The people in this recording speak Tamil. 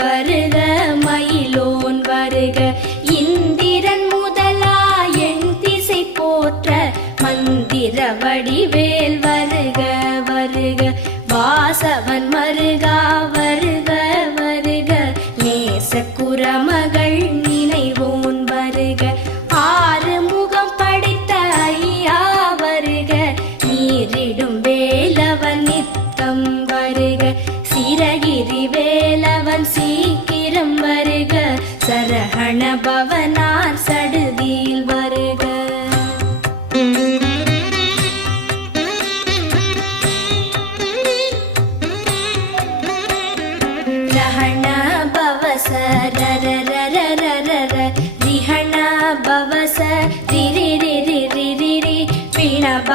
வருக மயிலோன் வருக இந்திரன் முதலா என் திசை போற்ற மந்திர வடிவேல் வருக வருக வாசவன் மருகா வருக வருக நேச குரமகள் நினைவோன் வருக ஆறு முகம் படைத்த ஐயா வருக நீரிடும் வேலவன் நித்தம் வருக சிரகிரி வேலவன் சீக்கிரம் வருக சரஹண பவனார் சடுதியில் வருக ரஹண பவச ரர ரர ரர ரிஹண பவச ரிரி ரிரி ரிரி பிணப